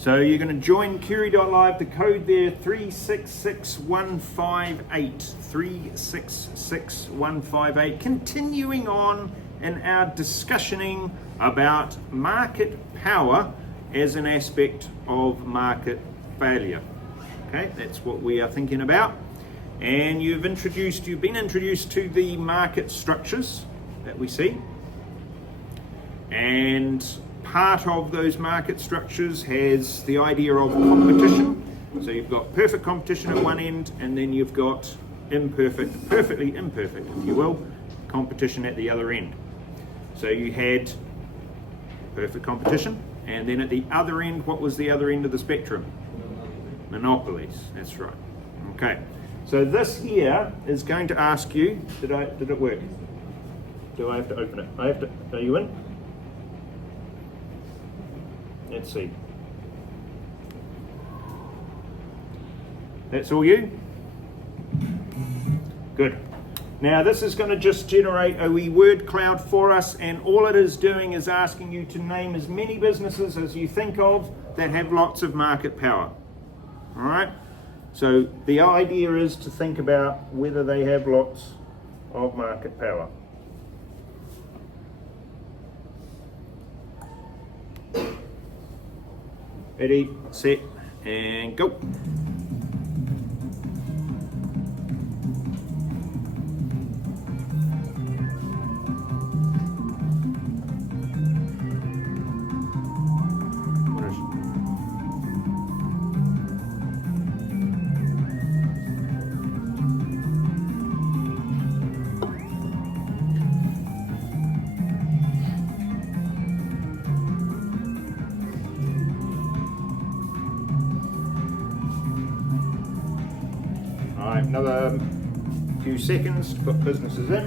So you're going to join Curie.live, the code there 366158, 366158, continuing on in our discussioning about market power as an aspect of market failure. Okay, that's what we are thinking about. And you've been introduced to the market structures that we see. And part of those market structures has the idea of competition. So you've got perfect competition at one end, and then you've got perfectly imperfect, if you will, competition at the other end. So you had perfect competition, and then at the other end, what was the other end of the spectrum? Monopolies, that's right. Okay, so this here is going to ask you, did it work? Do I have to open it? Are you in? Let's see. That's all you? Good. Now this is going to just generate a wee word cloud for us, and all it is doing is asking you to name as many businesses as you think of that have lots of market power. All right? So the idea is to think about whether they have lots of market power. Ready, set, and go. Another few seconds to put businesses in.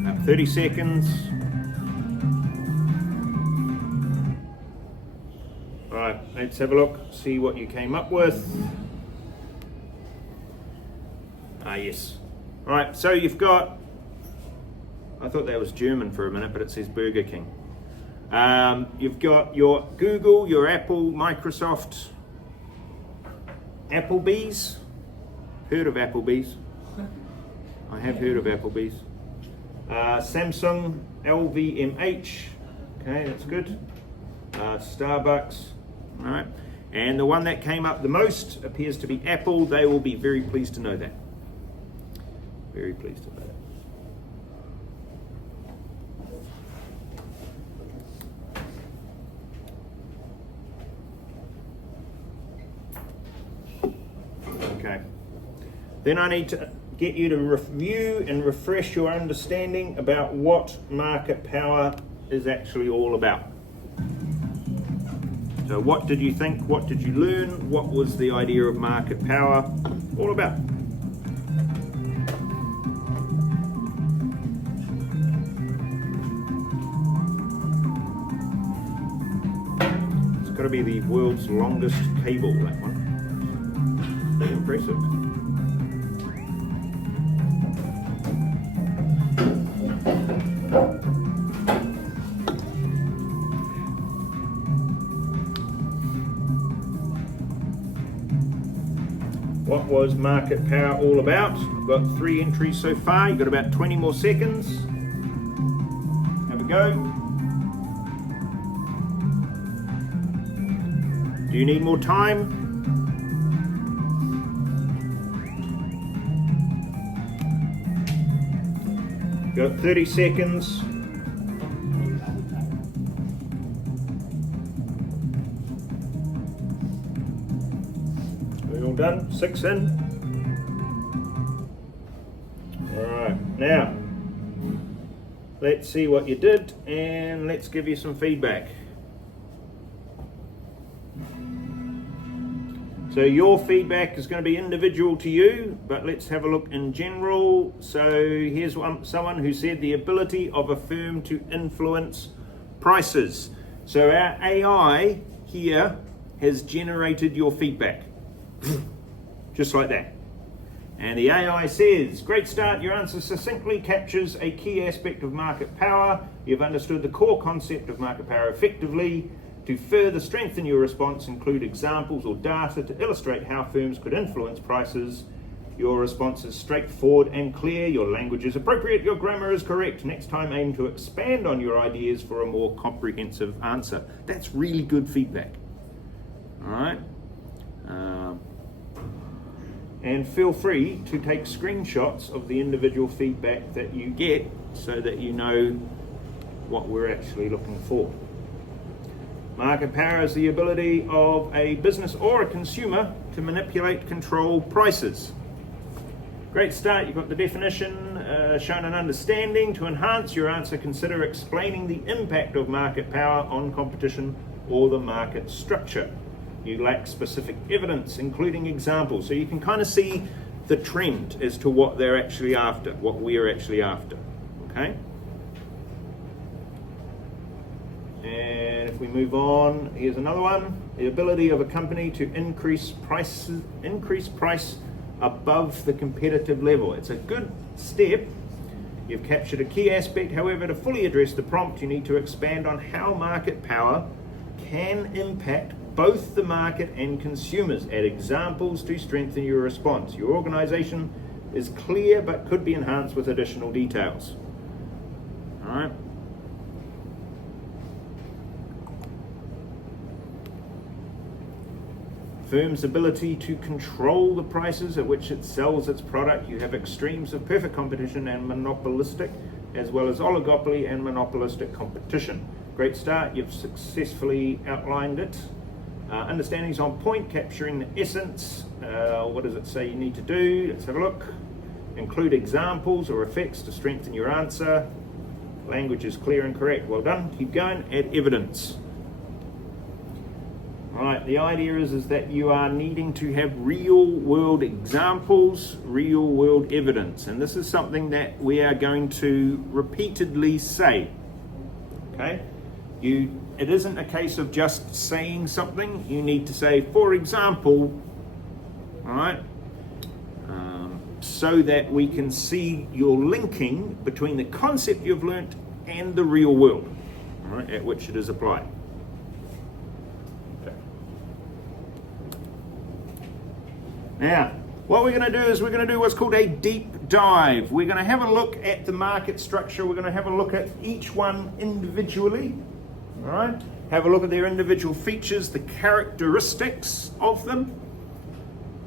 About 30 seconds. All right, let's have a look, see what you came up with. Yes. All right, so you've got, I thought that was German for a minute, but it says Burger King. You've got your Google, your Apple, Microsoft, Applebee's. Heard of Applebee's? I have heard of Applebee's. Samsung, LVMH. Okay, that's good. Starbucks. All right. And the one that came up the most appears to be Apple. They will be very pleased to know that. Very pleased to know that. Okay. Then I need to get you to review and refresh your understanding about what market power is actually all about. So what did you think? What did you learn? What was the idea of market power all about? It's got to be the world's longest cable, that one. Very impressive. What was market power all about? I've got 3 entries so far. You've got about 20 more seconds. Have a go. Do you need more time? You've got 30 seconds. All done? 6 in. Alright, now let's see what you did and let's give you some feedback. So your feedback is going to be individual to you, but let's have a look in general. So here's someone who said the ability of a firm to influence prices. So our AI here has generated your feedback. Just like that. And the AI says, great start, your answer succinctly captures a key aspect of market power. You've understood the core concept of market power effectively. To further strengthen your response, include examples or data to illustrate how firms could influence prices. Your response is straightforward and clear. Your language is appropriate. Your grammar is correct. Next time, aim to expand on your ideas for a more comprehensive answer. That's really good feedback. All right. And feel free to take screenshots of the individual feedback that you get so that you know what we're actually looking for. Market power is the ability of a business or a consumer to manipulate, control prices. Great start, you've got the definition, shown an understanding. To enhance your answer, consider explaining the impact of market power on competition or the market structure. You lack specific evidence, including examples. So you can kind of see the trend as to what they're actually after, what we're actually after, okay? And if we move on, here's another one. The ability of a company to increase price above the competitive level. It's a good step. You've captured a key aspect. However, to fully address the prompt, you need to expand on how market power can impact both the market and consumers. Add examples to strengthen your response. Your organization is clear but could be enhanced with additional details. All right. Firm's ability to control the prices at which it sells its product. You have extremes of perfect competition and monopolistic, as well as oligopoly and monopolistic competition. Great start, you've successfully outlined it. Understanding's on point, capturing the essence. What does it say you need to do? Let's have a look. Include examples or effects to strengthen your answer. Language is clear and correct. Well done. Keep going. Add evidence. Right, the idea is that you are needing to have real world examples, real world evidence, and this is something that we are going to repeatedly say. Okay, it isn't a case of just saying something. You need to say, for example, all right, so that we can see your linking between the concept you've learnt and the real world, all right, at which it is applied. Now, what we're going to do is we're going to do what's called a deep dive. We're going to have a look at the market structure. We're going to have a look at each one individually. All right? Have a look at their individual features, the characteristics of them.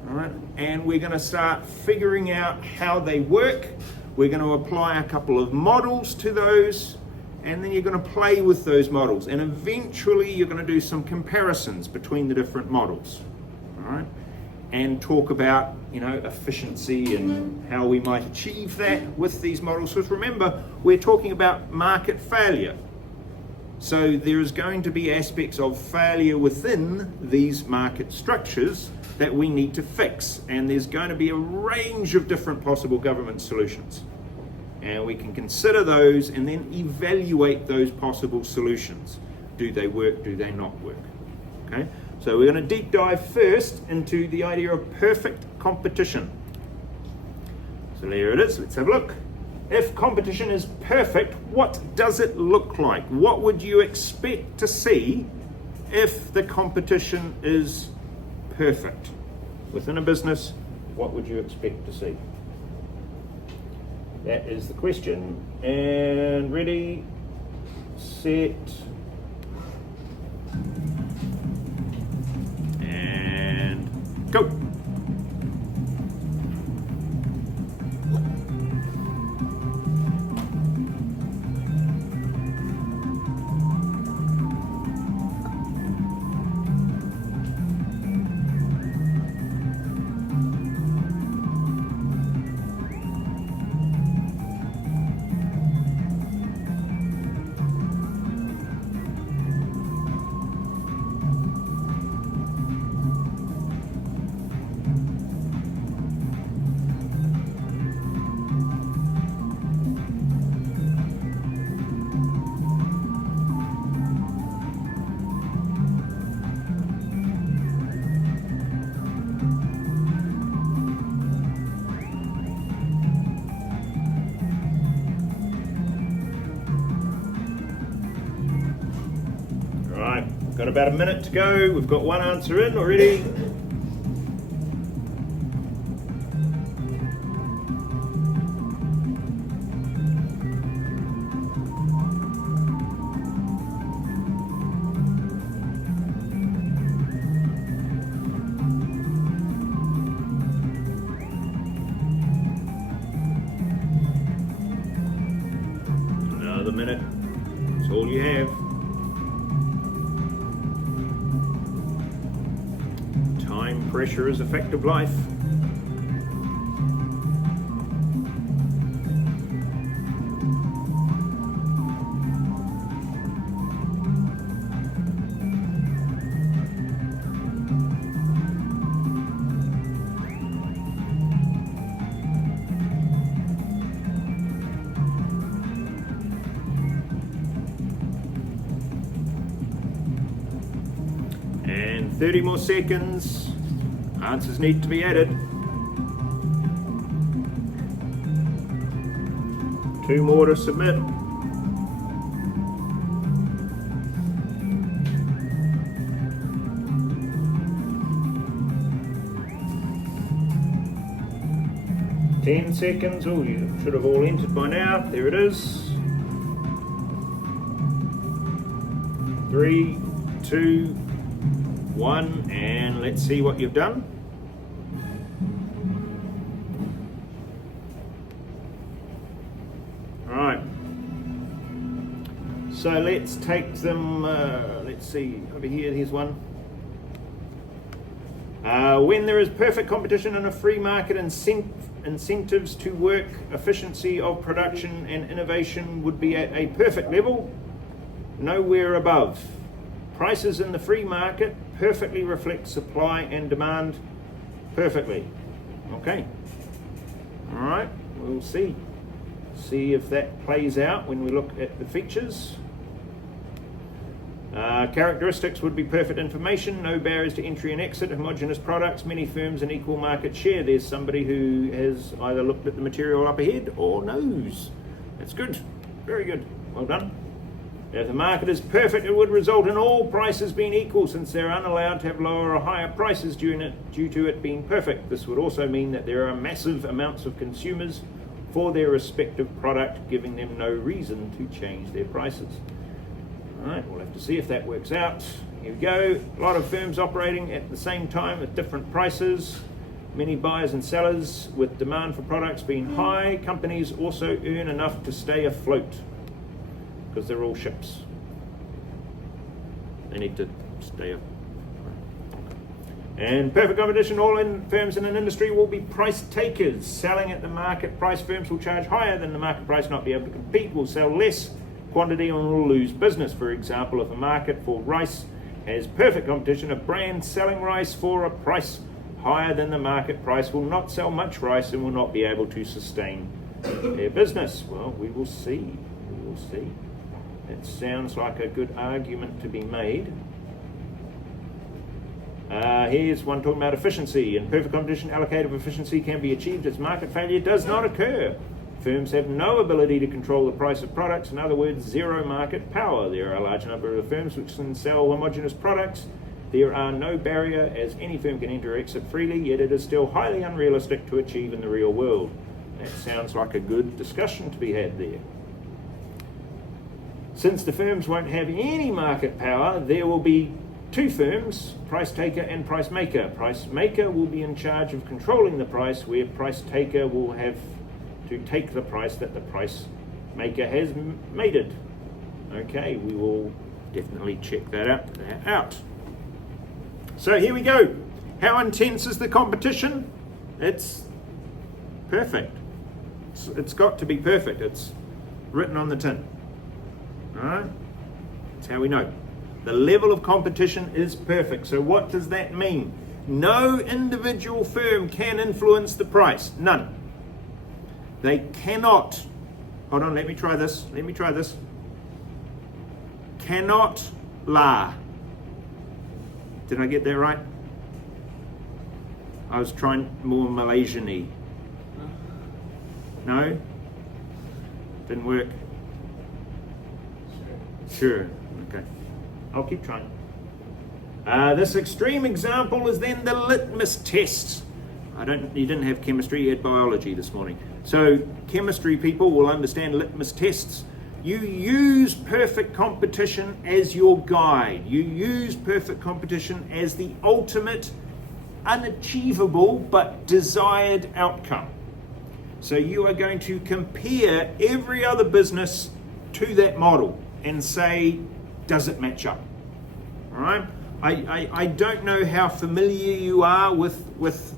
All right? And we're going to start figuring out how they work. We're going to apply a couple of models to those, and then you're going to play with those models. And eventually you're going to do some comparisons between the different models. All right? And talk about, efficiency and how we might achieve that with these models. Because remember, we're talking about market failure. So there is going to be aspects of failure within these market structures that we need to fix. And there's going to be a range of different possible government solutions. And we can consider those and then evaluate those possible solutions. Do they work? Do they not work? Okay. So we're going to deep dive first into the idea of perfect competition. So there it is. Let's have a look. If competition is perfect, what does it look like? What would you expect to see if the competition is perfect? Within a business, what would you expect to see? That is the question. And ready, set, go. got about a minute to go. We've got one answer in already. Another minute. That's all you have. Time pressure is a fact of life. And 30 more seconds. Answers need to be added. 2 more to submit. Ten seconds. Oh, you should have all entered by now. There it is. 3, 2, 1, and let's see what you've done. Right. So let's take them. Let's see over here. Here's one. When there is perfect competition in a free market, incentives to work, efficiency of production, and innovation would be at a perfect level, nowhere above. Prices in the free market perfectly reflect supply and demand perfectly. Okay. All right. We'll see. See if that plays out when we look at the features. Characteristics would be perfect information, no barriers to entry and exit, homogeneous products, many firms and equal market share. There's somebody who has either looked at the material up ahead or knows. That's good. Very good. Well done. If the market is perfect, it would result in all prices being equal, since they're unallowed to have lower or higher prices due to it being perfect. This would also mean that there are massive amounts of consumers for their respective product, giving them no reason to change their prices. All right, we'll have to see if that works out. Here we go. A lot of firms operating at the same time at different prices. Many buyers and sellers, with demand for products being high. Companies also earn enough to stay afloat, because they're all ships. They need to stay up. And perfect competition, all firms in an industry will be price takers. Selling at the market price, firms will charge higher than the market price, not be able to compete, will sell less quantity and will lose business. For example, if a market for rice has perfect competition, a brand selling rice for a price higher than the market price will not sell much rice and will not be able to sustain their business. Well, we will see. We will see. It sounds like a good argument to be made. Here's one talking about efficiency. In perfect competition, allocative efficiency can be achieved as market failure does not occur. Firms have no ability to control the price of products. In other words, zero market power. There are a large number of firms which can sell homogeneous products. There are no barrier, as any firm can enter or exit freely, yet it is still highly unrealistic to achieve in the real world. That sounds like a good discussion to be had there. Since the firms won't have any market power, there will be two firms, price taker and price maker. Price maker will be in charge of controlling the price, where price taker will have to take the price that the price maker has made it. Okay, we will definitely check that out. So here we go. How intense is the competition? It's perfect. It's got to be perfect. It's written on the tin. All right? That's how we know. The level of competition is perfect. So what does that mean? No individual firm can influence the price. None. They cannot. Hold on, let me try this. Cannot lie. Did I get that right? I was trying more Malaysian-y. No? Didn't work? Sure. Okay. I'll keep trying. This extreme example is then the litmus test. You didn't have chemistry, you had biology this morning. So chemistry people will understand litmus tests. You use perfect competition as your guide. You use perfect competition as the ultimate, unachievable but desired outcome. So you are going to compare every other business to that model and say, does it match up? All right? I don't know how familiar you are with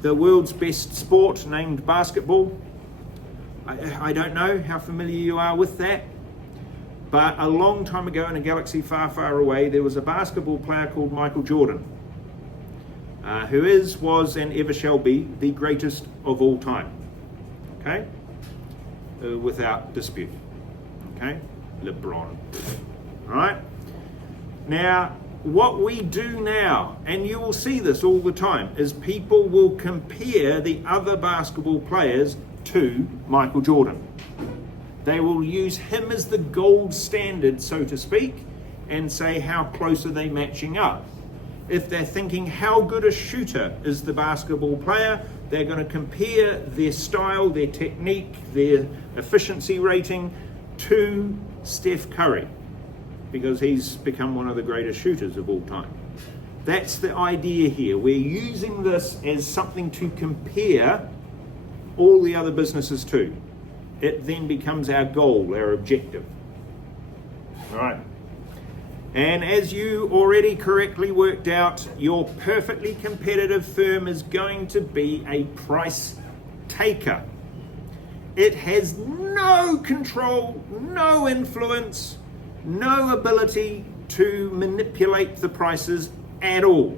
the world's best sport named basketball. I don't know how familiar you are with that. But a long time ago in a galaxy far, far away, there was a basketball player called Michael Jordan, who was, and ever shall be, the greatest of all time. Okay? Without dispute. Okay? LeBron. All right? Now, what we do now, and you will see this all the time, is people will compare the other basketball players to Michael Jordan. They will use him as the gold standard, so to speak, and say how close are they matching up. If they're thinking how good a shooter is the basketball player, they're going to compare their style, their technique, their efficiency rating to Steph Curry, because he's become one of the greatest shooters of all time. That's the idea here. We're using this as something to compare all the other businesses to. It then becomes our goal, our objective. All right. And as you already correctly worked out, your perfectly competitive firm is going to be a price taker. It has no control, no influence, no ability to manipulate the prices at all.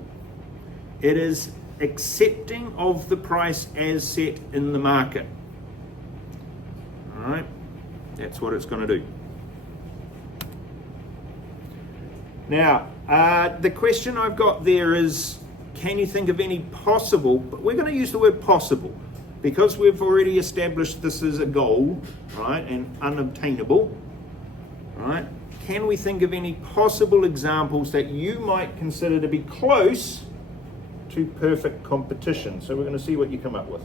It is accepting of the price as set in the market. All right, that's what it's going to do. Now, the question I've got there is, can you think of any possible, but we're going to use the word possible, because we've already established this as a goal, right, and unobtainable, right? Can we think of any possible examples that you might consider to be close to perfect competition? So we're going to see what you come up with.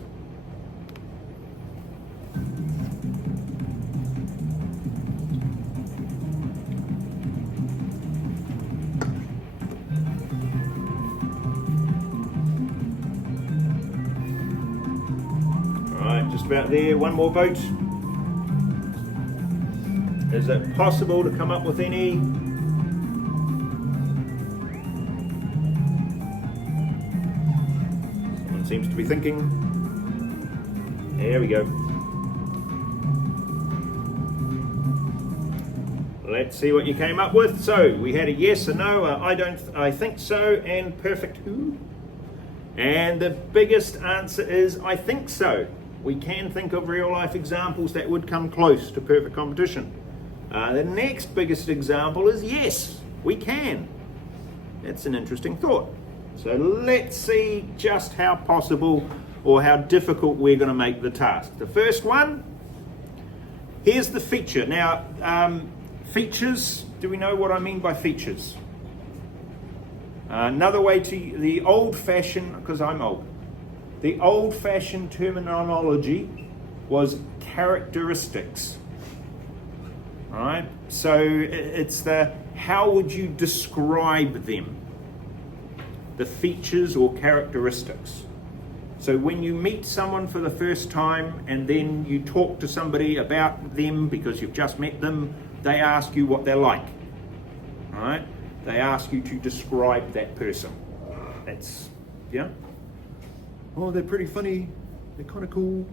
All right, just about there. One more vote. Is it possible to come up with any? Someone seems to be thinking. There we go. Let's see what you came up with. So we had a yes, a no, I think so, and perfect who? And the biggest answer is I think so. We can think of real life examples that would come close to perfect competition. The next biggest example is yes, we can. That's an interesting thought. So let's see just how possible or how difficult we're going to make the task. The first one, here's the feature. Now, features, do we know what I mean by features? Another way to the old-fashioned, because I'm old, the old-fashioned terminology was characteristics. All right, so it's the how would you describe them? The features or characteristics. So when you meet someone for the first time and then you talk to somebody about them because you've just met them, they ask you what they're like. All right, they ask you to describe that person. That's, yeah. Oh, they're pretty funny. They're kind of cool.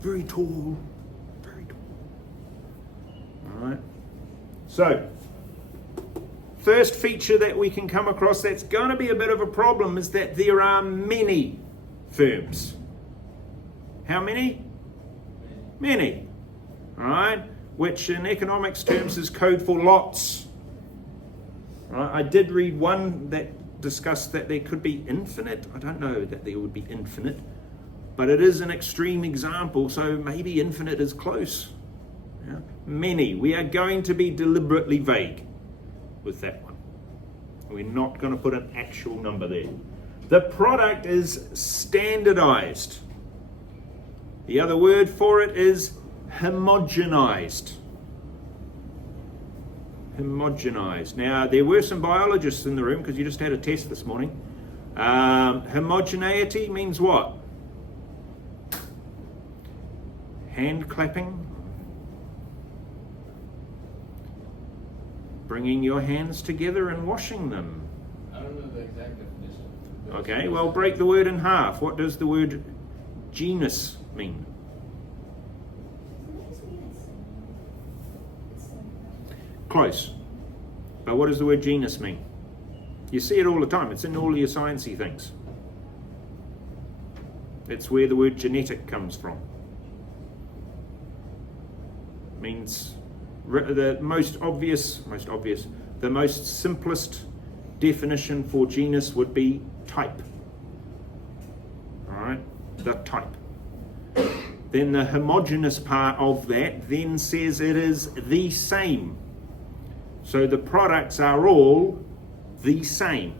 Very tall. All right. So, first feature that we can come across that's going to be a bit of a problem is that there are many firms. How many? Many. All right. Which in economics terms is code for lots. All right. I did read one that discussed that there could be infinite. I don't know that there would be infinite, but it is an extreme example, so maybe infinite is close. Yeah. Many. We are going to be deliberately vague with that one. We're not going to put an actual number there. The product is standardized. The other word for it is homogenized. Homogenized. Now, there were some biologists in the room because you just had a test this morning. Homogeneity means what? Hand clapping. Bringing your hands together and washing them. I don't know the exact definition. Okay, well, break the word in half. What does the word genus mean? Close. But what does the word genus mean? You see it all the time. It's in all your sciencey things. It's where the word genetic comes from. It means the most simplest definition for genus would be type. All right, the type. Then the homogeneous part of that then says it is the same. So the products are all the same.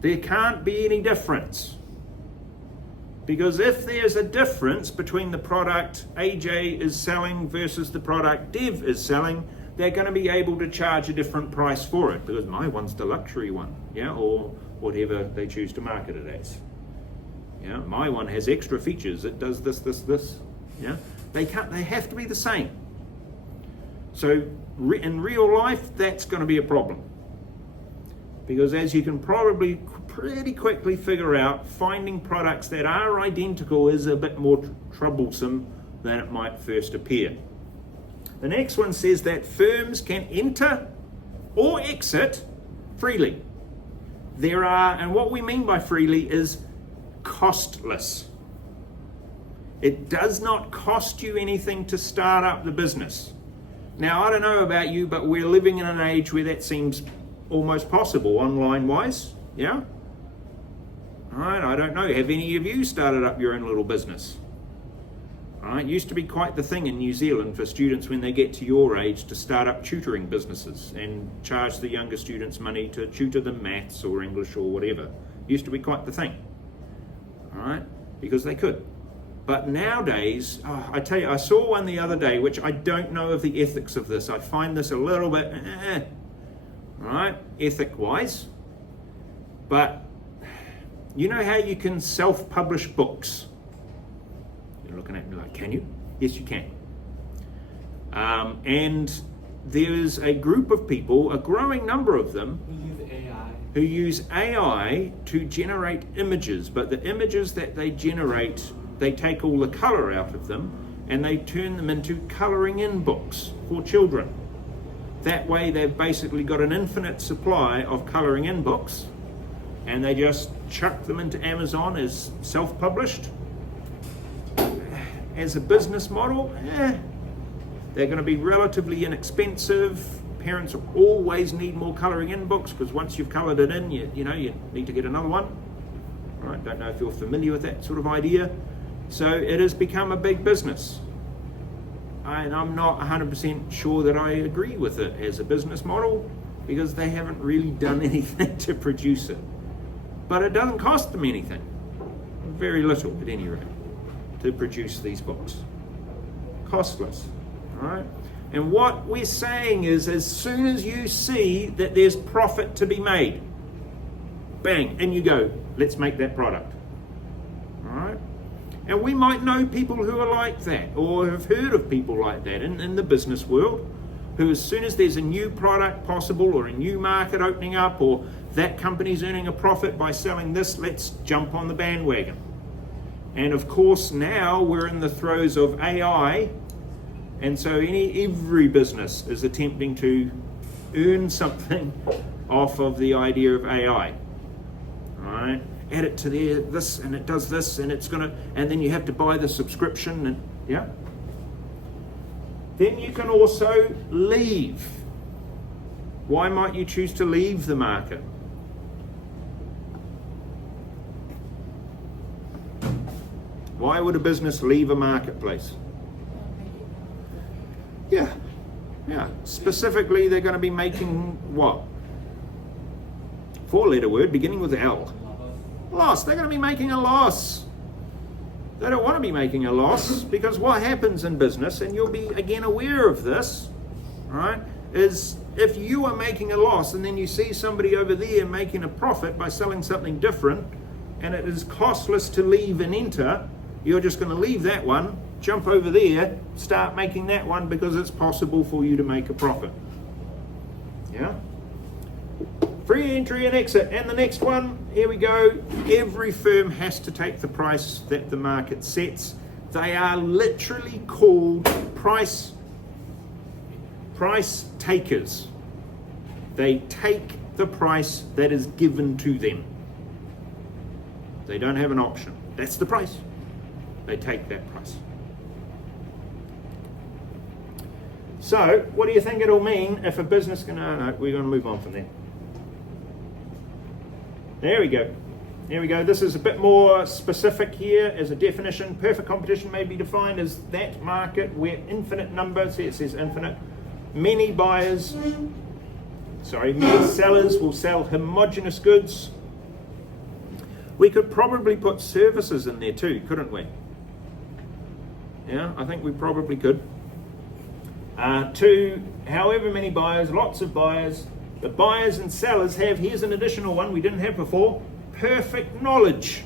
There can't be any difference. Because if there's a difference between the product AJ is selling versus the product Dev is selling, they're going to be able to charge a different price for it, because my one's the luxury one, yeah, or whatever they choose to market it as. Yeah, my one has extra features. It does this. Yeah, they have to be the same. So in real life, that's going to be a problem, because as you can probably pretty quickly figure out, finding products that are identical is a bit more troublesome than it might first appear. The next one says that firms can enter or exit freely. And what we mean by freely is costless. It does not cost you anything to start up the business. Now, I don't know about you, but we're living in an age where that seems almost possible online-wise, yeah? All right, I don't know. Have any of you started up your own little business? All right, it used to be quite the thing in New Zealand for students when they get to your age to start up tutoring businesses and charge the younger students money to tutor them maths or English or whatever. It used to be quite the thing, all right, because they could. But nowadays, I tell you, I saw one the other day, which I don't know of the ethics of this. I find this a little bit, all right, ethic-wise. But you know how you can self-publish books? You're looking at me like, can you? Yes, you can. And there's a group of people, a growing number of them, who use AI to generate images. But the images that they generate, they take all the colour out of them and they turn them into colouring in books for children. That way they've basically got an infinite supply of colouring in books, and they just chuck them into Amazon as self-published. As a business model, they're going to be relatively inexpensive. Parents always need more colouring in books, because once you've coloured it in, you need to get another one. All right, don't know if you're familiar with that sort of idea. So it has become a big business. And I'm not 100% sure that I agree with it as a business model, because they haven't really done anything to produce it. But it doesn't cost them anything. Very little, at any rate, to produce these books. Costless, all right? And what we're saying is, as soon as you see that there's profit to be made, bang, and you go, let's make that product, all right? And we might know people who are like that, or have heard of people like that in the business world, who as soon as there's a new product possible, or a new market opening up, or that company's earning a profit by selling this, let's jump on the bandwagon. And of course now we're in the throes of AI, and so every business is attempting to earn something off of the idea of AI. All right, add it to this, and it does this, and and then you have to buy the subscription, and yeah. Then you can also leave. Why might you choose to leave the market? Why would a business leave a marketplace? Yeah. Specifically, they're going to be making what? four-letter word beginning with L. Loss. They're going to be making a loss. They don't want to be making a loss, because what happens in business, and you'll be again aware of this, right, is if you are making a loss and then you see somebody over there making a profit by selling something different, and it is costless to leave and enter, you're just going to leave that one, jump over there, start making that one, because it's possible for you to make a profit. Yeah? Free entry and exit. And the next one, here we go. Every firm has to take the price that the market sets. They are literally called price takers. They take the price that is given to them. They don't have an option. That's the price. They take that price. So, what do you think it'll mean if a business can... No, we're going to move on from there. There we go. There we go. This is a bit more specific here as a definition. Perfect competition may be defined as that market where infinite numbers, here it says infinite, many sellers will sell homogeneous goods. We could probably put services in there too, couldn't we? Yeah, I think we probably could. To however many buyers, lots of buyers. The buyers and sellers have, here's an additional one we didn't have before, perfect knowledge.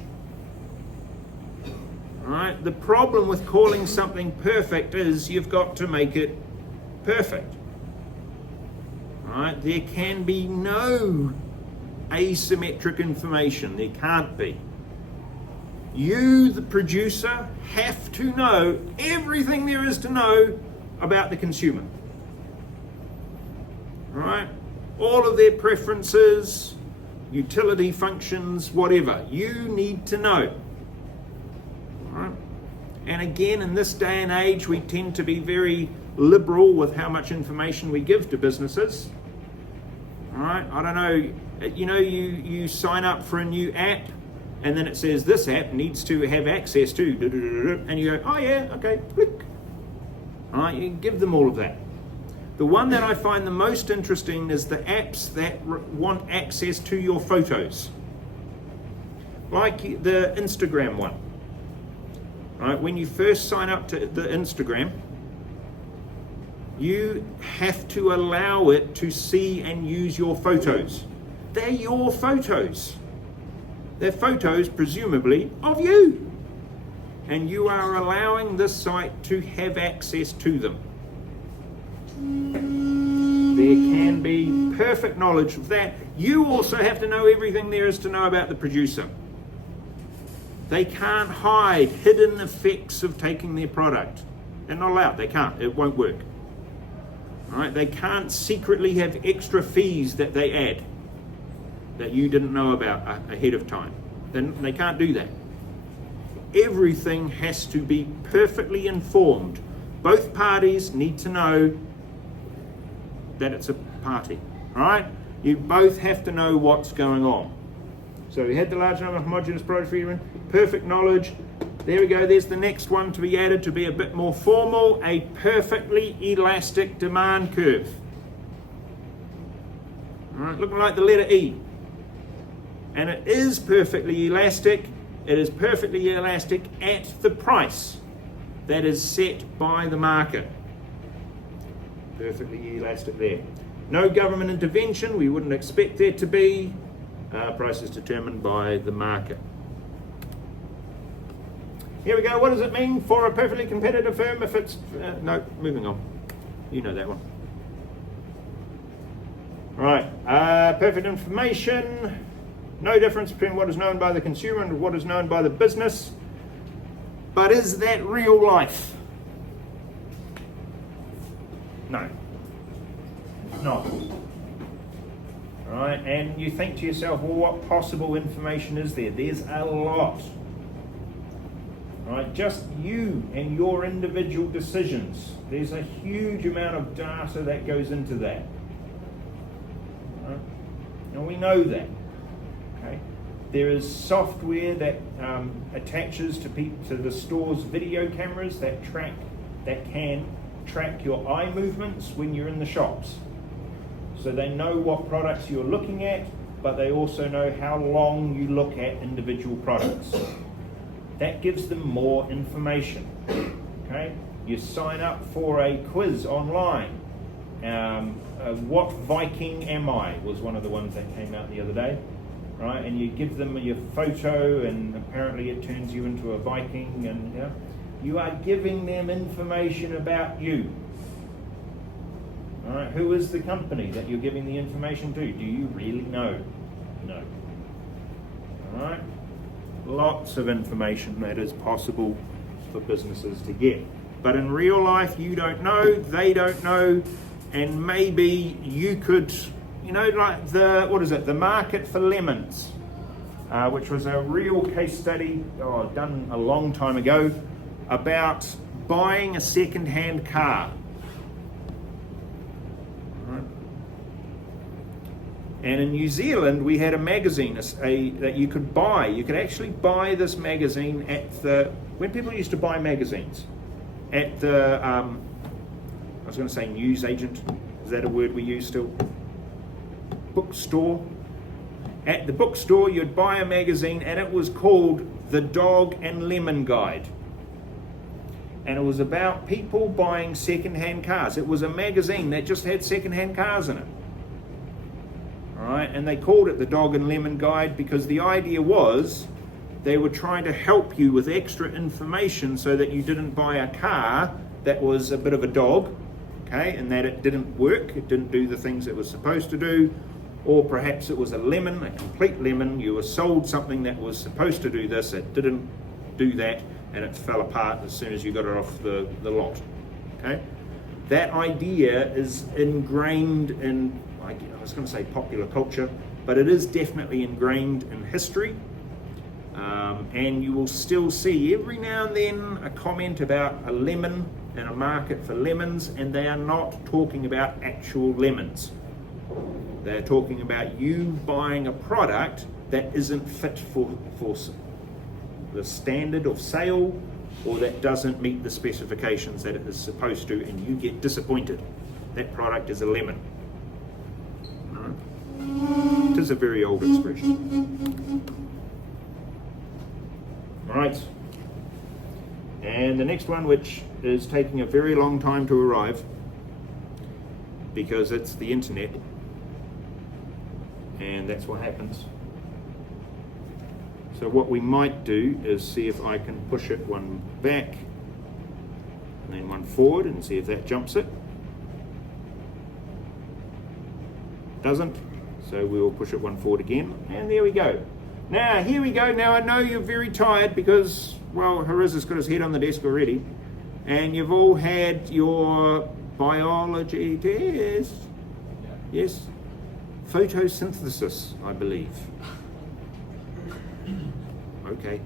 All right, the problem with calling something perfect is you've got to make it perfect. All right, there can be no asymmetric information. There can't be. You, the producer, have to know everything there is to know about the consumer. All right? All of their preferences, utility functions, whatever. You need to know. All right? And again, in this day and age, we tend to be very liberal with how much information we give to businesses. All right? I don't know, you sign up for a new app, and then it says this app needs to have access to, and you go, oh yeah, okay, click. All right, you give them all of that. The one that I find the most interesting is the apps that want access to your photos. Like the Instagram one. Right, when you first sign up to the Instagram, you have to allow it to see and use your photos. They're your photos. They're photos, presumably, of you. And you are allowing this site to have access to them. There can be perfect knowledge of that. You also have to know everything there is to know about the producer. They can't hide hidden effects of taking their product. They're not allowed. They can't. It won't work. All right? They can't secretly have extra fees that they add that you didn't know about ahead of time. Then they can't do that. Everything has to be perfectly informed. Both parties need to know that it's a party, all right? You both have to know what's going on. So we had the large number of homogeneous products, perfect knowledge. There we go, there's the next one to be added to be a bit more formal, a perfectly elastic demand curve. All right, looking like the letter E. And it is perfectly elastic. It is perfectly elastic at the price that is set by the market. Perfectly elastic there. No government intervention. We wouldn't expect there to be. Price is determined by the market. Here we go. What does it mean for a perfectly competitive firm if it's... no, moving on. You know that one. All right. Perfect information. No difference between what is known by the consumer and what is known by the business. But is that real life? No. Not. All right, and you think to yourself, well, what possible information is there? There's a lot. All right, just you and your individual decisions. There's a huge amount of data that goes into that. All right? And we know that. Okay. There is software that attaches to the store's video cameras that can track your eye movements when you're in the shops. So they know what products you're looking at, but they also know how long you look at individual products. That gives them more information. Okay? You sign up for a quiz online. What Viking am I was one of the ones that came out the other day, right? And you give them your photo, and apparently it turns you into a Viking, and you are giving them information about you. All right, who is the company that you're giving the information to? Do you really know? No. All right, lots of information that is possible for businesses to get. But in real life, you don't know, they don't know, and maybe you could, like the market for lemons, which was a real case study done a long time ago about buying a second-hand car. And in New Zealand, we had a magazine that you could buy. You could actually buy this magazine when people used to buy magazines, at the, I was going to say news agent, is that a word we use still? Bookstore. At the bookstore, you'd buy a magazine, and it was called The Dog and Lemon Guide. And it was about people buying second-hand cars. It was a magazine that just had second-hand cars in it. All right, and they called it the Dog and Lemon Guide because the idea was they were trying to help you with extra information so that you didn't buy a car that was a bit of a dog, okay, and that it didn't work, it didn't do the things it was supposed to do, or perhaps it was a lemon, a complete lemon. You were sold something that was supposed to do this, it didn't do that, and it fell apart as soon as you got it off the lot, okay? That idea is ingrained in, I was going to say popular culture, but it is definitely ingrained in history. And you will still see every now and then a comment about a lemon and a market for lemons, and they are not talking about actual lemons. They're talking about you buying a product that isn't fit for the standard of sale, or that doesn't meet the specifications that it is supposed to, and you get disappointed. That product is a lemon. It is a very old expression. Right. And the next one, which is taking a very long time to arrive because it's the internet, and that's what happens. So what we might do is see if I can push it one back and then one forward and see if that jumps it. Doesn't. So we will push it one forward again, and there we go. Now, here we go. Now, I know you're very tired because, well, Hariza's got his head on the desk already, and you've all had your biology test. Yeah. Yes? Photosynthesis, I believe. Okay.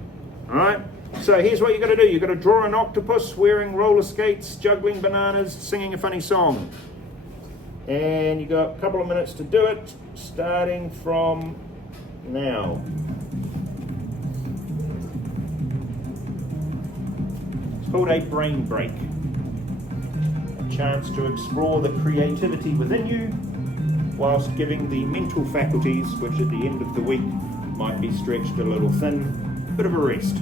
All right. So here's what you've got to do. You've got to draw an octopus wearing roller skates, juggling bananas, singing a funny song. And you've got a couple of minutes to do it, starting from now. It's called a brain break. A chance to explore the creativity within you whilst giving the mental faculties, which at the end of the week might be stretched a little thin, a bit of a rest.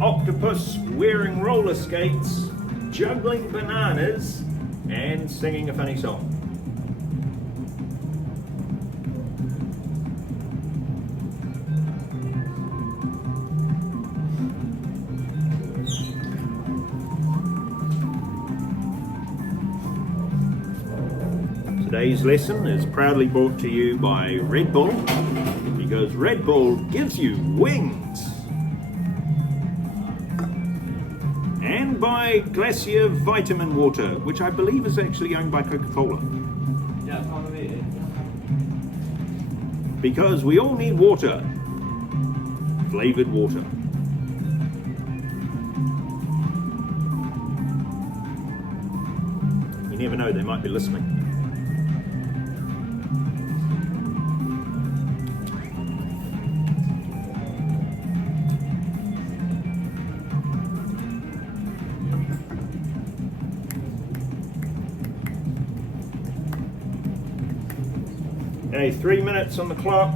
Octopus wearing roller skates, juggling bananas, and singing a funny song. Today's lesson is proudly brought to you by Red Bull, because Red Bull gives you wings. And owned by Glacier Vitamin Water, which I believe is actually owned by Coca-Cola. Yeah, probably. Because we all need water. Flavored water. You never know, they might be listening. Okay, 3 minutes on the clock.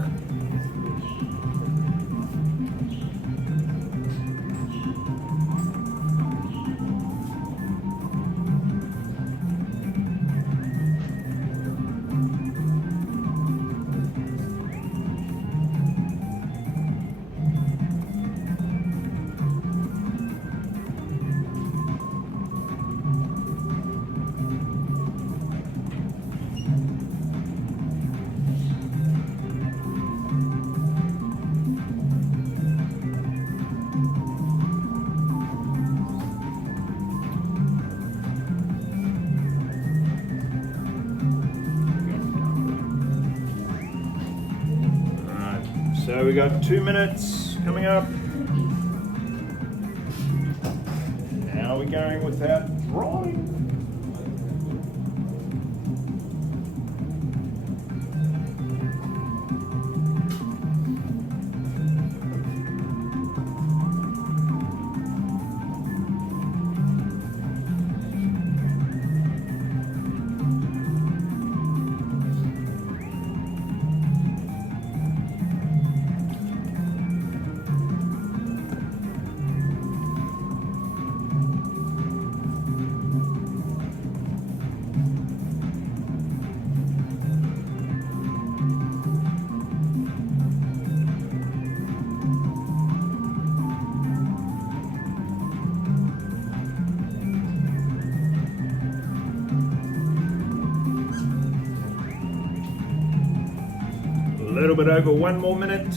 So we got 2 minutes coming up. How are we going with that drawing? A little bit over 1 more minute.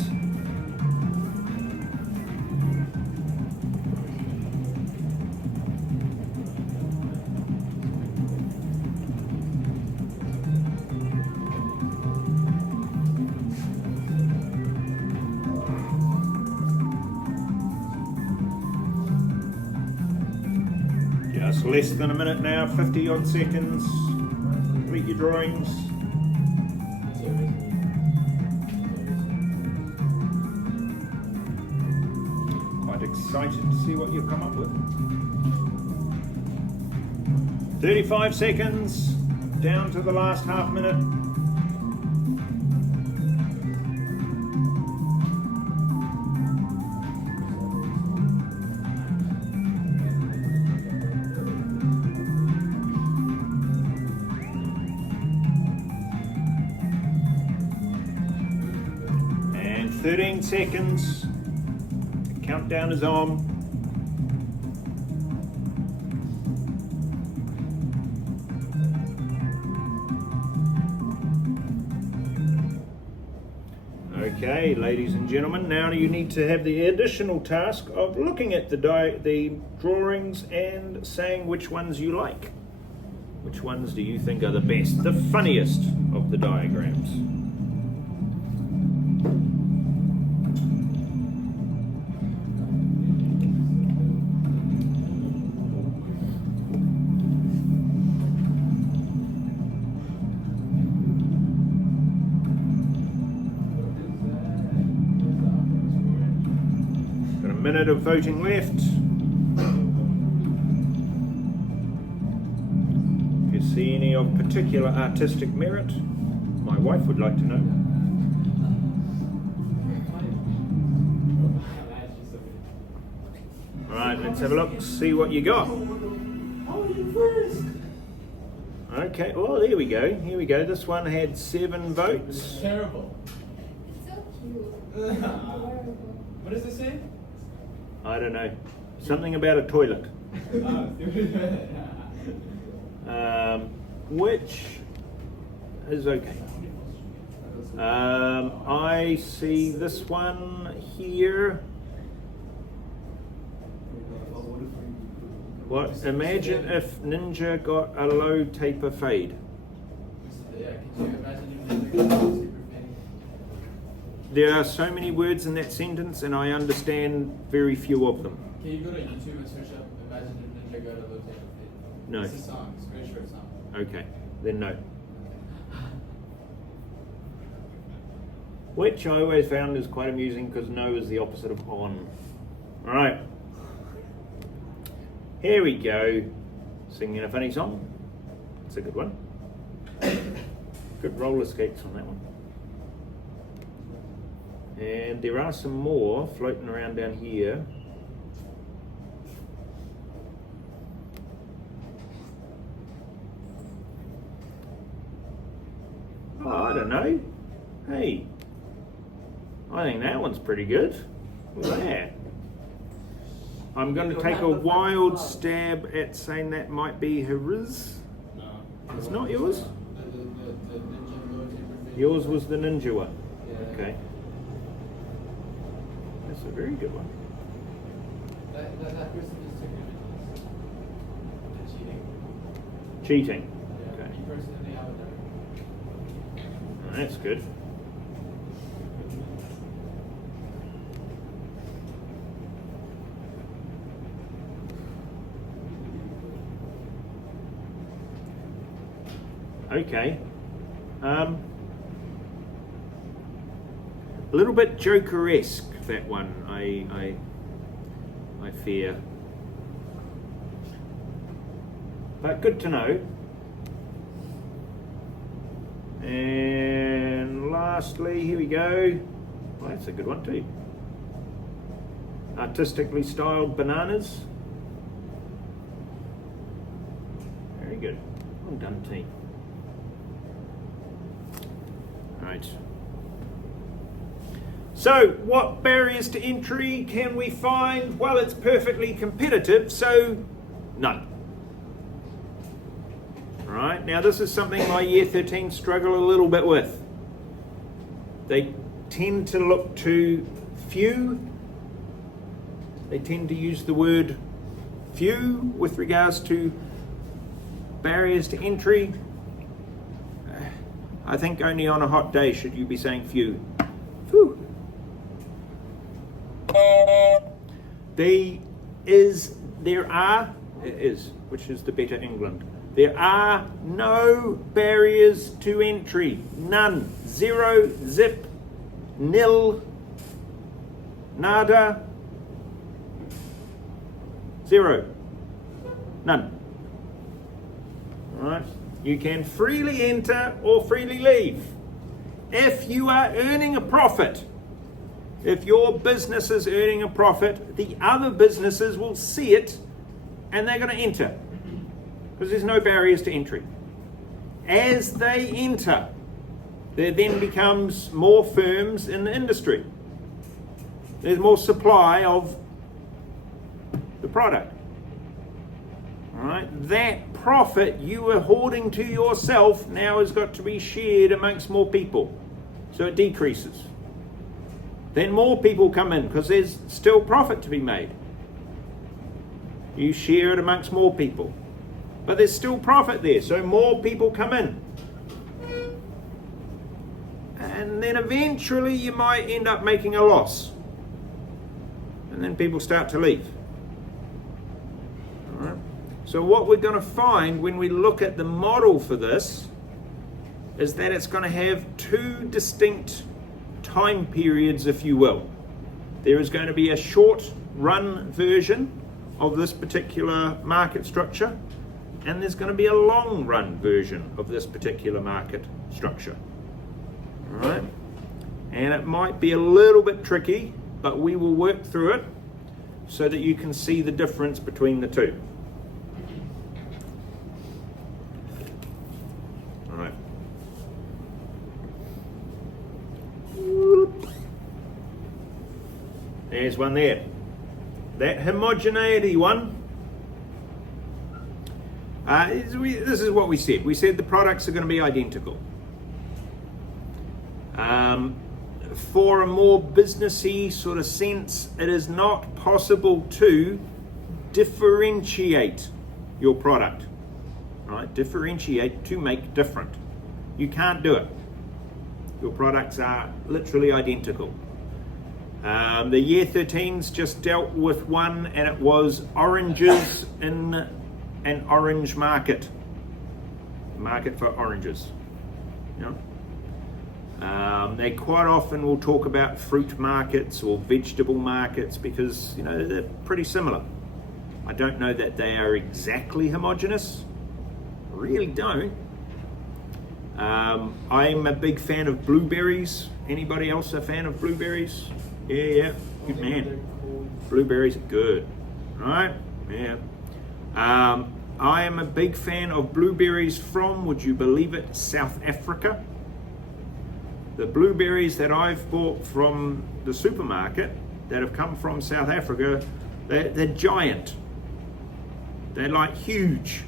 Just less than a minute now, 50 odd seconds. Complete your drawings. Excited to see what you've come up with. 35 seconds, down to the last half minute. And 13 seconds. Countdown is on. Okay, ladies and gentlemen, now you need to have the additional task of looking at the drawings and saying which ones you like. Which ones do you think are the best, the funniest of the diagrams? Minute of voting left. If you see any of particular artistic merit, my wife would like to know. Alright, let's have a look, see what you got. Okay, oh there we go, here we go. This one had 7 votes. Terrible. So cute. What does it say? I don't know. Something about a toilet. Which is okay. I see this one here. What? Imagine if Ninja got a low taper fade. Yeah, can you imagine if Ninja got super fading? There are so many words in that sentence, and I understand very few of them. Can you go to YouTube and search up Imagine if Ninja got a low taper fade? No. It's a song. It's a very short song. Okay, then no. Which I always found is quite amusing because no is the opposite of on. Alright. Here we go. Singing a funny song. It's a good one. Good roller skates on that one. And there are some more floating around down here. Oh, I don't know. Hey, I think that one's pretty good. Look at that. I'm going to take a wild stab at saying that might be hers. No. It's not yours? The Ninja low taper fade. Yours was the Ninja one. Yeah. Okay. That's a very good one. That person just took images. They're cheating. Cheating. Yeah. Okay. Me personally, I would never. That's good. Okay. A little bit Joker-esque, that one, I fear. But good to know. And lastly, here we go. Well, that's a good one too. Artistically styled bananas. Very good. Well done, team. Right. So, what barriers to entry can we find? Well, it's perfectly competitive, so none. Right, now this is something my year 13 struggle a little bit with. They tend to look to few. They tend to use the word few with regards to barriers to entry. I think only on a hot day should you be saying few. Phew. Which is the better England. There are no barriers to entry. None. Zero, zip, nil, nada, zero. None. All right. You can freely enter or freely leave. If you are earning a profit, if your business is earning a profit, the other businesses will see it and they're going to enter because there's no barriers to entry. As they enter, there then becomes more firms in the industry. There's more supply of the product. All right, that profit you were hoarding to yourself now has got to be shared amongst more people. So it decreases. Then more people come in because there's still profit to be made. You share it amongst more people. But there's still profit there, so more people come in. And then eventually you might end up making a loss. And then people start to leave. All right. So what we're going to find when we look at the model for this is that it's going to have two distinct time periods, if you will. There is going to be a short run version of this particular market structure, and there's going to be a long run version of this particular market structure. All right. And it might be a little bit tricky, but we will work through it so that you can see the difference between the two. All right. There's one there. That homogeneity one. This is what we said. We said the products are going to be identical. For a more businessy sort of sense, it is not possible to differentiate your product. Right? Differentiate to make different. You can't do it. Your products are literally identical. The year 13s just dealt with one, and it was oranges in an orange market. Market for oranges. You know? They quite often will talk about fruit markets or vegetable markets because, you know, they're pretty similar. I don't know that they are exactly homogeneous. I really don't. I'm a big fan of blueberries. Anybody else a fan of blueberries? Yeah, good man. Blueberries are good, right? Yeah. I am a big fan of blueberries from, would you believe it, South Africa. The blueberries that I've bought from the supermarket that have come from South Africa, they're giant. They're like huge.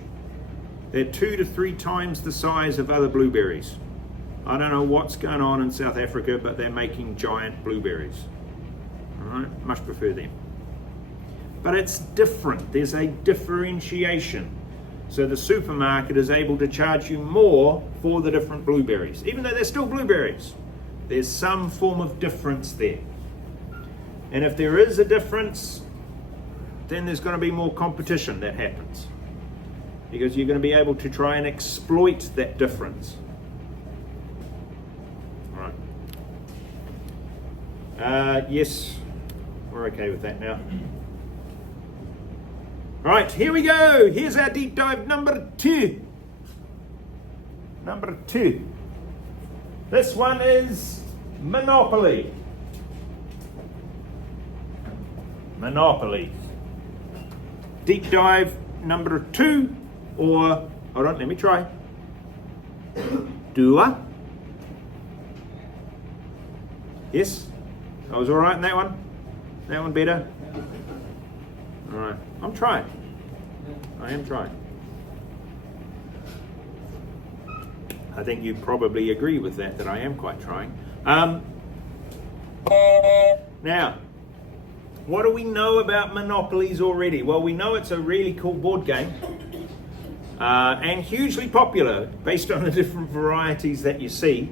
They're 2 to 3 times the size of other blueberries. I don't know what's going on in South Africa, but they're making giant blueberries. All right, much prefer them. But it's different. There's a differentiation. So the supermarket is able to charge you more for the different blueberries, even though they're still blueberries. There's some form of difference there. And if there is a difference, then there's going to be more competition that happens, because you're going to be able to try and exploit that difference. All right. Yes, we're okay with that now. All right, here we go. Here's our deep dive number 2. Number 2. This one is Monopoly. Monopoly. Deep dive number 2, or hold on, let me try. Dua. Yes, I was all right in that one. That one better. All right, I'm trying. I am trying. I think you probably agree with that I am quite trying. Now, what do we know about monopolies already? Well, we know it's a really cool board game and hugely popular based on the different varieties that you see.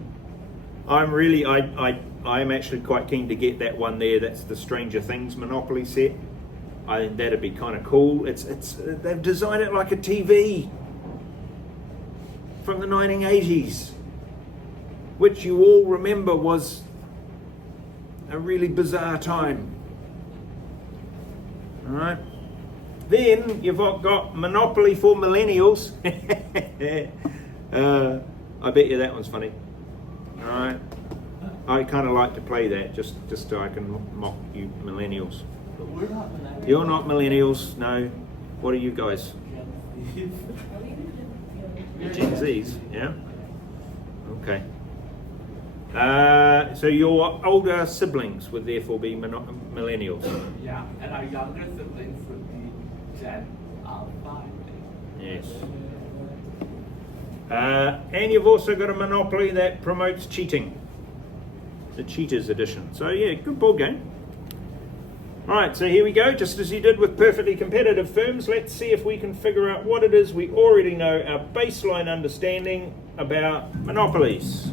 I'm actually quite keen to get that one there. That's the Stranger Things Monopoly set. I think that'd be kind of cool. They've designed it like a TV from the 1980s, which you all remember was a really bizarre time. All right. Then you've got Monopoly for Millennials. I bet you that one's funny. All right. I kind of like to play that just so I can mock you millennials. But we're not millennials. You're not millennials, no. What are you guys? Gen Zs, yeah? Okay. So your older siblings would therefore be millennials. Yeah, and our younger siblings would be Gen Alpha. Yes. And you've also got a Monopoly that promotes cheating. The Cheaters Edition. So yeah, good board game. Alright, so here we go. Just as you did with perfectly competitive firms, let's see if we can figure out what it is we already know, our baseline understanding about monopolies.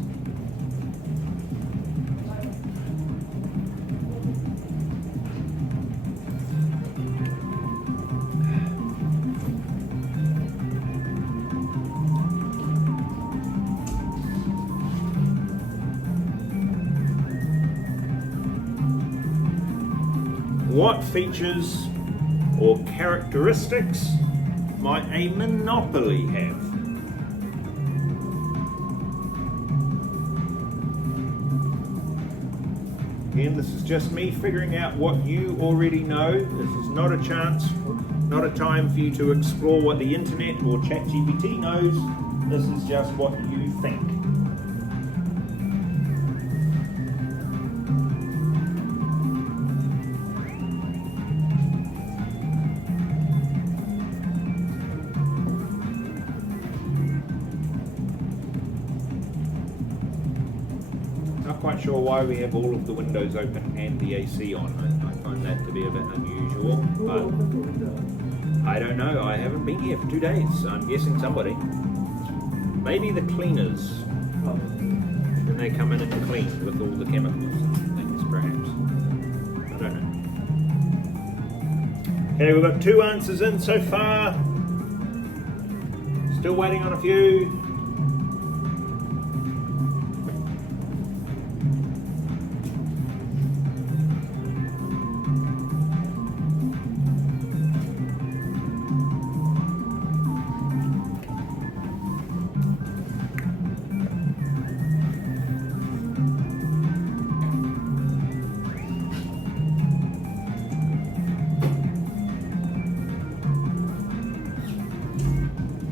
What features or characteristics might a monopoly have? Again, this is just me figuring out what you already know. This is not a chance, not a time for you to explore what the internet or ChatGPT knows. This is just what you think. Not quite sure why we have all of the windows open and the AC on. I find that to be a bit unusual. unusual, but I don't know. I haven't been here for 2 days, so I'm guessing somebody. Maybe the cleaners. And they come in and clean with all the chemicals and things, perhaps. I don't know. Okay, we've got 2 answers in so far. Still waiting on a few.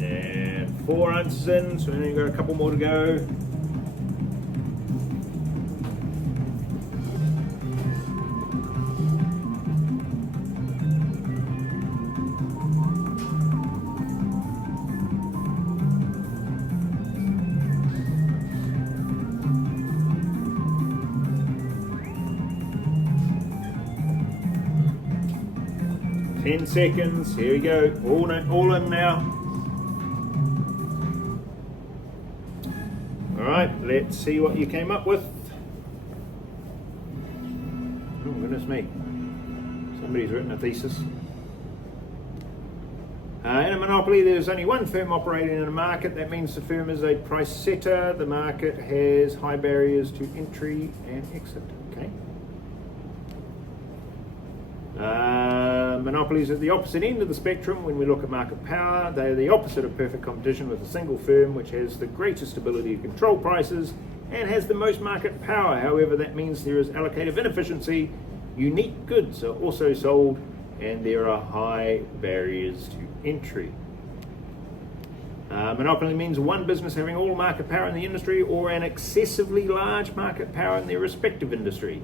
And 4 answers in, so we've only got a couple more to go. Ten seconds, here we go, all in now. Alright, let's see what you came up with. Oh goodness me, somebody's written a thesis. In a monopoly there's only one firm operating in a market. That means the firm is a price setter. The market has high barriers to entry and exit. Okay. Monopolies at the opposite end of the spectrum when we look at market power. They are the opposite of perfect competition, with a single firm which has the greatest ability to control prices and has the most market power. However, that means there is allocative inefficiency, unique goods are also sold, and there are high barriers to entry. Monopoly means one business having all market power in the industry or an excessively large market power in their respective industry.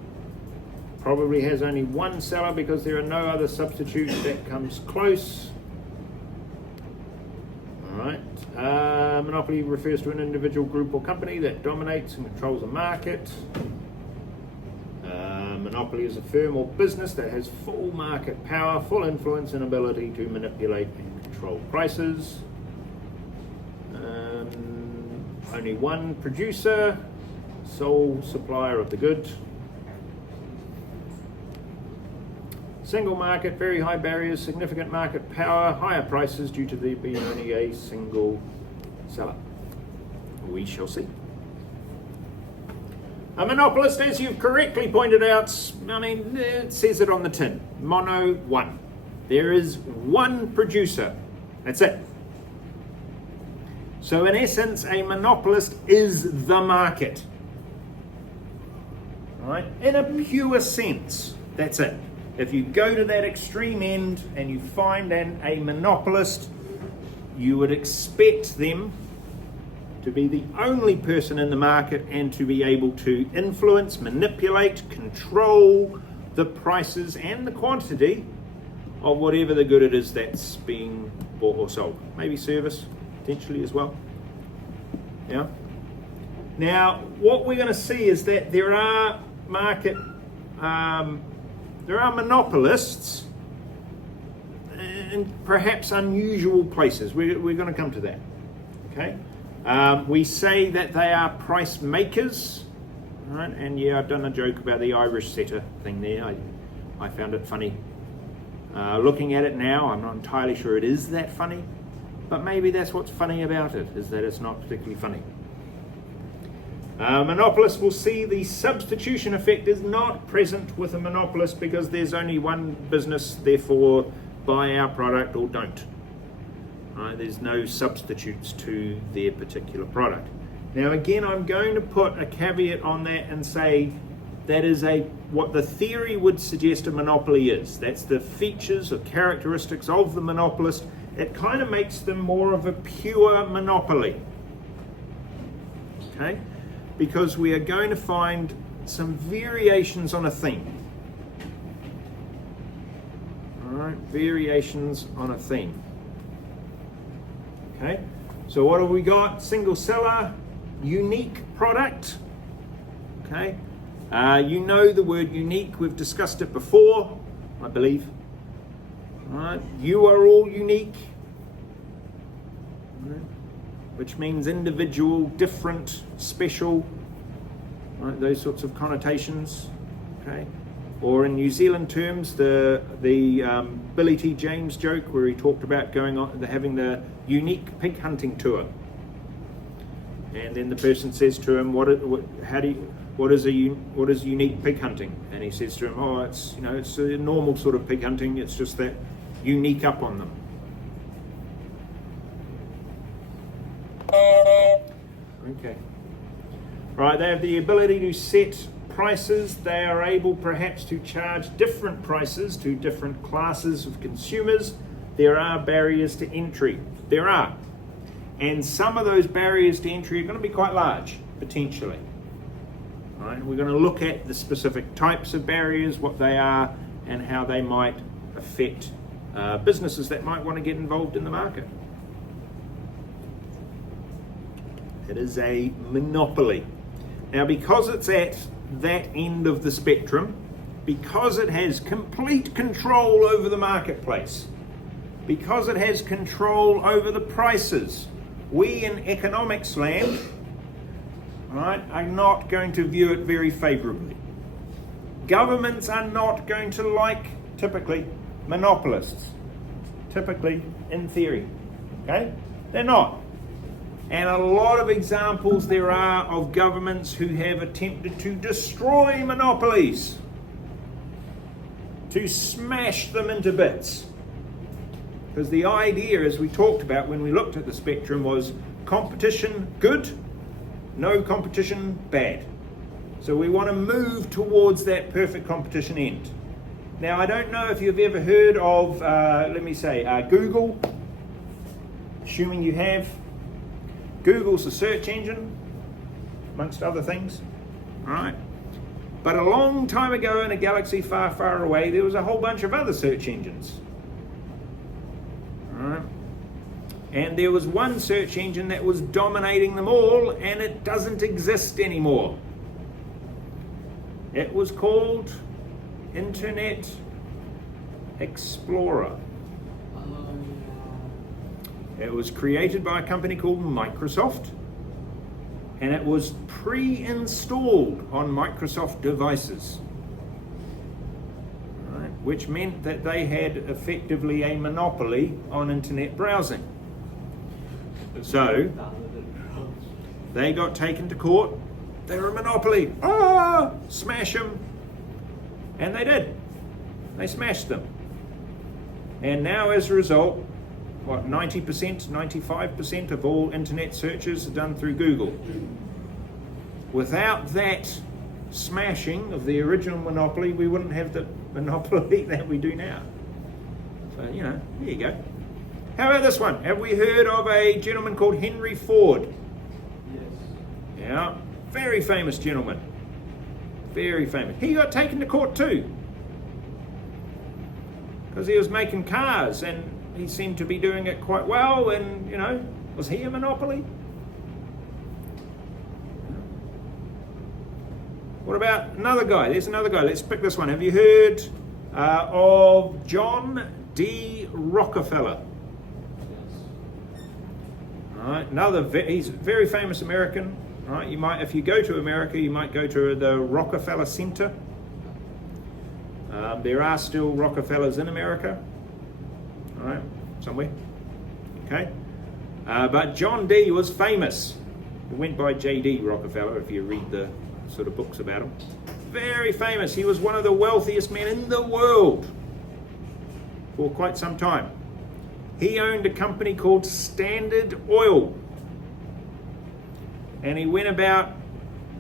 Probably has only one seller because there are no other substitutes that comes close. Alright. Monopoly refers to an individual, group or company that dominates and controls a market. Monopoly is a firm or business that has full market power, full influence and ability to manipulate and control prices. Only one producer, sole supplier of the good. Single market, very high barriers, significant market power, higher prices due to there being only a single seller. We shall see. A monopolist, as you've correctly pointed out, I mean, it says it on the tin. Mono one. There is one producer. That's it. So in essence, a monopolist is the market. All right? In a pure sense, that's it. If you go to that extreme end and you find a monopolist, you would expect them to be the only person in the market and to be able to influence, manipulate, control the prices and the quantity of whatever the good it is that's being bought or sold. Maybe service, potentially as well. Yeah. Now, what we're going to see is that there are monopolists in perhaps unusual places. We're going to come to that. Okay. We say that they are price makers, right? And yeah, I've done a joke about the Irish setter thing there. I found it funny. Looking at it now, I'm not entirely sure it is that funny, but maybe that's what's funny about it, is that it's not particularly funny. Monopolists will see the substitution effect is not present with a monopolist because there's only one business, therefore buy our product or don't. Right? There's no substitutes to their particular product. Now again, I'm going to put a caveat on that and say that is what the theory would suggest a monopoly is. That's the features or characteristics of the monopolist. It kind of makes them more of a pure monopoly. Okay? Because we are going to find some variations on a theme. All right, variations on a theme. Okay, so what have we got? Single seller, unique product. Okay, you know the word unique. We've discussed it before, I believe. Right? You are all unique, right? Which means individual, different, special, right? Those sorts of connotations. Okay. Or in New Zealand terms, the Billy T. James joke where he talked about having the unique pig hunting tour, and then the person says to him, "What is unique pig hunting?" And he says to him, "Oh, it's a normal sort of pig hunting. It's just that unique up on them." Okay. Right, they have the ability to set prices. They are able perhaps to charge different prices to different classes of consumers. There are barriers to entry. There are. And some of those barriers to entry are going to be quite large, potentially. Right? We're going to look at the specific types of barriers, what they are, and how they might affect businesses that might want to get involved in the market. It is a monopoly. Now, because it's at that end of the spectrum, because it has complete control over the marketplace, because it has control over the prices, we in economics land, right, are not going to view it very favorably. Governments are not going to like, typically, monopolists. Typically, in theory. Okay? They're not. And a lot of examples there are of governments who have attempted to destroy monopolies, to smash them into bits. Because the idea, as we talked about when we looked at the spectrum, was competition good, no competition bad. So we want to move towards that perfect competition end. Now, I don't know if you've ever heard of, Google. Assuming you have. Google's a search engine, amongst other things, right? But a long time ago in a galaxy far, far away, there was a whole bunch of other search engines, right? And there was one search engine that was dominating them all, and it doesn't exist anymore. It was called Internet Explorer. It was created by a company called Microsoft, and it was pre-installed on Microsoft devices, right? Which meant that they had effectively a monopoly on internet browsing. So they got taken to court. They're a monopoly. Smash them. And they did. They smashed them. And now as a result, 90%, 95% of all internet searches are done through Google. Without that smashing of the original monopoly, we wouldn't have the monopoly that we do now. So, there you go. How about this one? Have we heard of a gentleman called Henry Ford? Yes. Yeah, very famous gentleman. Very famous. He got taken to court too, because he was making cars and he seemed to be doing it quite well, and, was he a monopoly? What about another guy? There's another guy. Let's pick this one. Have you heard of John D. Rockefeller? Yes. All right, he's a very famous American. All right, you might, if you go to America, you might go to the Rockefeller Center. There are still Rockefellers in America. All right, somewhere. Okay. But John D. was famous. He went by J.D. Rockefeller if you read the sort of books about him. Very famous. He was one of the wealthiest men in the world for quite some time. He owned a company called Standard Oil. And he went about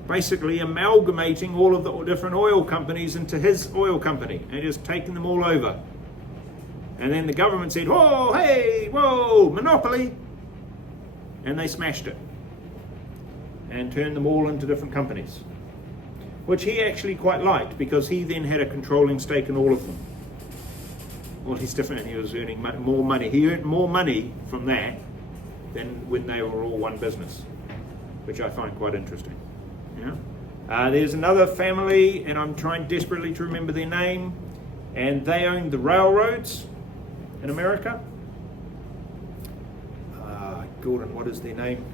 basically amalgamating all of the different oil companies into his oil company and just taking them all over. And then the government said, whoa, hey, whoa, monopoly. And they smashed it and turned them all into different companies, which he actually quite liked because he then had a controlling stake in all of them. Well, he's different. He was earning more money. He earned more money from that than when they were all one business, which I find quite interesting. There's another family, and I'm trying desperately to remember their name, and they owned the railroads, in America. Gordon, what is their name?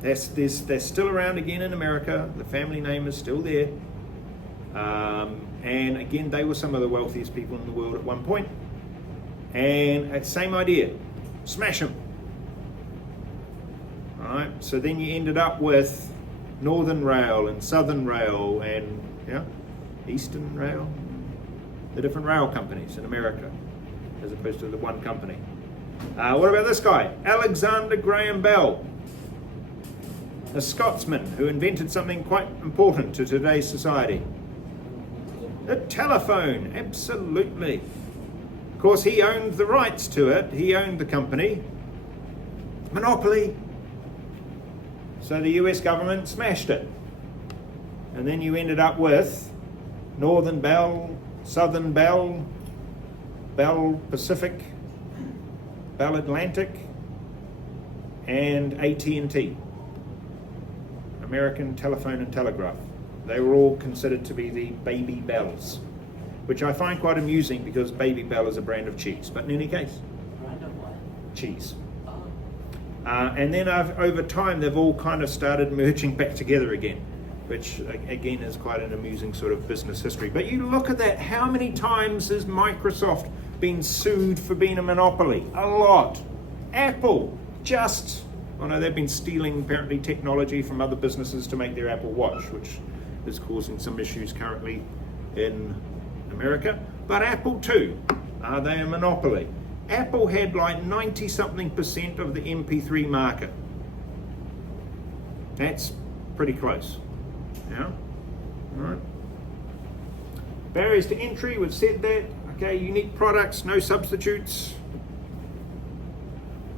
They're still around again in America. The family name is still there. And again, they were some of the wealthiest people in the world at one point. And same idea, smash them. All right, so then you ended up with Northern Rail and Southern Rail and Eastern Rail, the different rail companies in America, as opposed to the one company. What about this guy? Alexander Graham Bell, a Scotsman who invented something quite important to today's society. A telephone, absolutely. Of course, he owned the rights to it. He owned the company. Monopoly. So the US government smashed it. And then you ended up with Northern Bell, Southern Bell, Bell Pacific, Bell Atlantic, and AT&T, American Telephone and Telegraph. They were all considered to be the baby bells, which I find quite amusing because Baby Bell is a brand of cheese. But in any case, Brand of what? cheese. Oh. And then over time, they've all kind of started merging back together again, which again is quite an amusing sort of business history. But you look at that, how many times has Microsoft been sued for being a monopoly? A lot. Apple, they've been stealing apparently technology from other businesses to make their Apple Watch, which is causing some issues currently in America. But Apple too, are they a monopoly? Apple had like 90-something% of the MP3 market. That's pretty close. Yeah? All right. Barriers to entry, we've said that. Okay, unique products, no substitutes.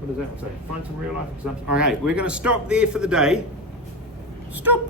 What does that say? Find some real life examples. All right, we're going to stop there for the day. Stop.